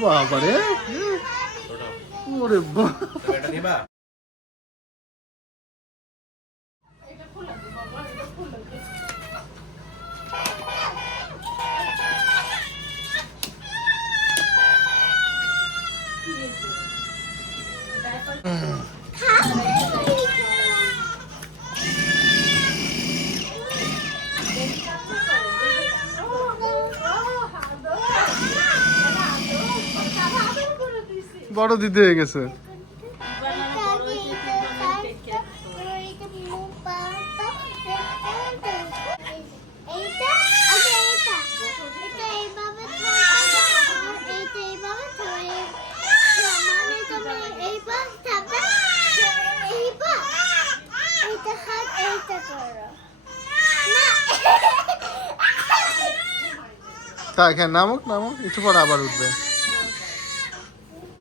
বাবারে ওরে বাবা বড় দিদি হয়ে গেছে। তাই নামুক নামুক একটু পরে আবার উঠবে।